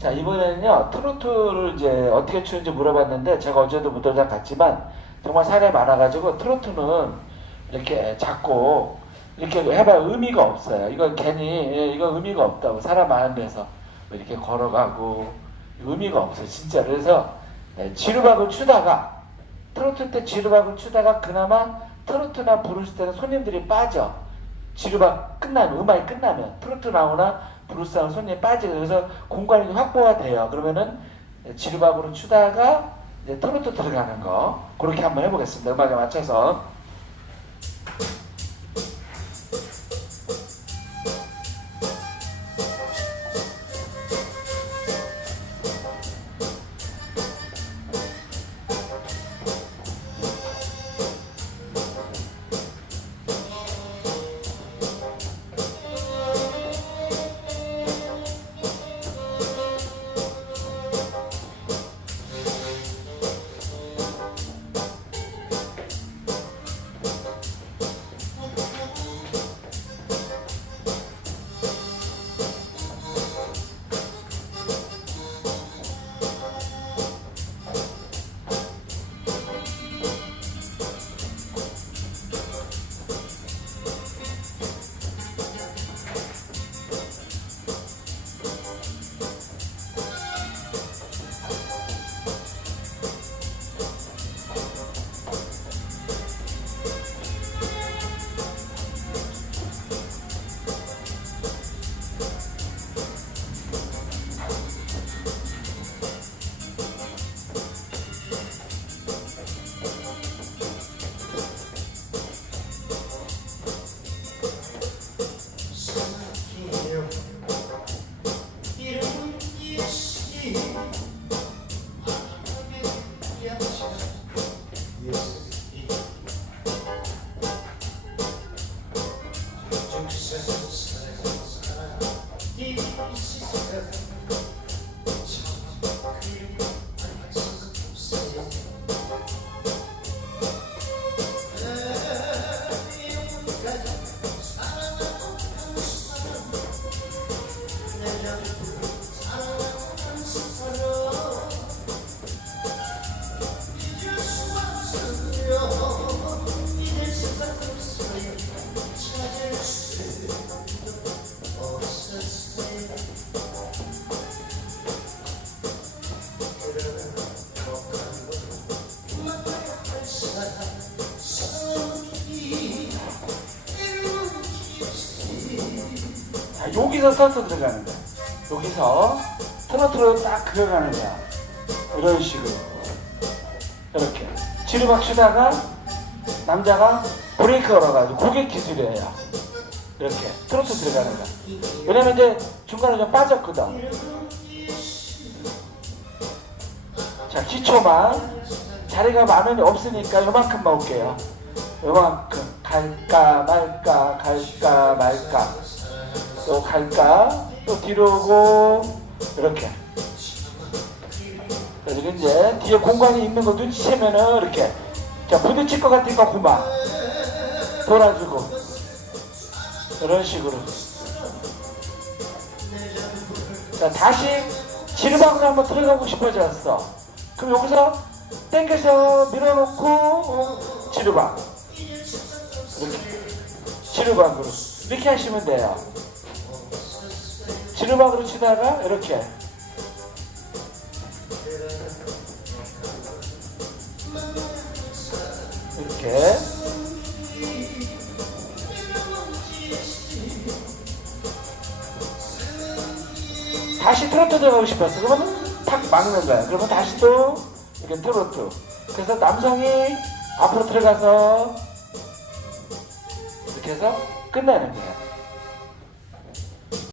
자 이번에는요 트로트를 이제 어떻게 추는지 물어봤는데 제가 어제도 무도장 갔지만 정말 사례 많아가지고 트로트는 이렇게 잡고 이렇게 해봐야 의미가 없어요. 이건 괜히 예, 이거 의미가 없다고 사람 많은 데서 뭐 이렇게 걸어가고 의미가 없어요 진짜. 그래서 네, 지루박을 추다가 트로트 때 지루박을 추다가 그나마 트로트나 부르스 때는 손님들이 빠져. 지루박 끝나면 음악이 끝나면 트로트 나오나 브루스 하면 손님이 빠지고 그래서 공간이 확보가 돼요. 그러면은 지루박으로 추다가 이제 트로트 들어가는 거 그렇게 한번 해보겠습니다. 음악에 맞춰서. 자, 여기서 서서 들어가는 거야. 여기서 트로트로 딱 들어가는 거야. 이런 식으로. 이렇게. 지르박 치다가 남자가 브레이크 걸어가지고 고객 기술이에요. 이렇게. 트로트 들어가는 거야. 왜냐면 이제 중간에 좀 빠졌거든. 자, 기초만. 자리가 많으니 없으니까 요만큼만 올게요. 요만큼. 갈까 말까, 갈까 말까. 또 갈까? 또 뒤로 오고. 이렇게. 그리고 이제 뒤에 공간이 있는 거 눈치채면은 이렇게. 자 부딪힐 것 같으니까 그만 돌아주고. 이런 식으로. 자 다시 지르방으로 한번 들어가고 싶어졌어? 그럼 여기서 땡겨서 밀어놓고 어, 지르방. 이렇게. 지르방으로. 이렇게 하시면 돼요 지르방으로 치다가 이렇게. 이렇게. 다시 트로트 들어가고 싶었어. 그러면 탁 막는 거야. 그러면 다시 또 이렇게 트로트. 그래서 남성이 앞으로 들어가서 이렇게 해서 끝나는 거야